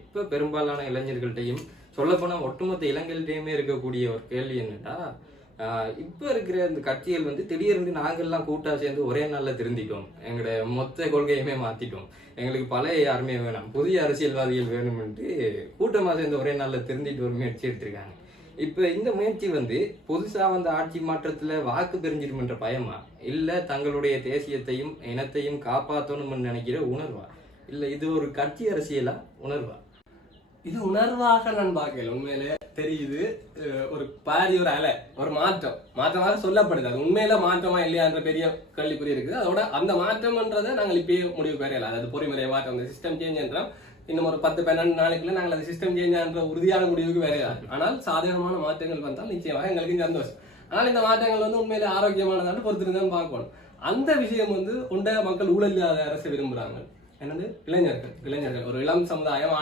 இப்ப பெரும்பாலான இளைஞர்கள்ட்டையும் சொல்லப்போனா ஒட்டுமொத்த இளைஞர்கள்டையுமே இருக்கக்கூடிய ஒரு கேள்வி என்னன்னா, இப்ப இருக்கிற இந்த கட்சிகள் வந்து திடீர்னு நாங்கெல்லாம் கூட்டா சேர்ந்து ஒரே நாள்ல திருந்திட்டோம். எங்களோட மொத்த கொள்கையுமே மாத்திட்டோம். எங்களுக்கு பழைய யாருமே வேணாம். புதிய அரசியல்வாதிகள் வேணும்ன்ட்டு கூட்டமா சேர்ந்து ஒரே நாள்ல திருந்திட்டு ஒரு முயற்சி எடுத்திருக்காங்க. இப்ப இந்த முயற்சி வந்து புதுசா வந்த ஆட்சி மாற்றத்துல வாக்கு பெருஞ்சிரும்ன்ற பயமா? இல்ல தங்களுடைய தேசியத்தையும் இனத்தையும் காப்பாற்றணும்னு நினைக்கிற உணர்வா? இல்ல இது ஒரு கட்சி அரசியலா உணர்வா? இது உணர்வாக நான் பார்க்கல. உண்மையிலே தெரியுது ஒரு பாரி ஒரு அலை ஒரு மாற்றமாக சொல்லப்படுது. அது உண்மையில மாற்றமா இல்லையான்ற பெரிய கேள்விக்குறி இருக்குது. அதோட அந்த மாற்றம்ன்றதை நாங்கள் இப்பயே முடிவு பெறல. அதாவது பொறிமுறை மாற்றம், அந்த சிஸ்டம் சேஞ்ச் என்றால் இன்னும் ஒரு 10-12 நாளைக்குள்ள நாங்கள் அந்த சிஸ்டம் சேஞ்ச் என்ற உறுதியான முடிவுக்கு வரையாது. ஆனால் சாதகமான மாற்றங்கள் வந்தால் நிச்சயமாக எங்களுக்கு சந்தோஷம். ஆனால் இந்த மாற்றங்கள் வந்து உண்மையிலே ஆரோக்கியமானதான்னு பொறுத்திருந்தான் பார்க்கணும். அந்த விஷயம் வந்து உண்ட மக்கள் ஊழல் இல்லாத அரசை விரும்புறாங்க. என்னது இளைஞர்கள் ஒரு இளம் சமுதாயம்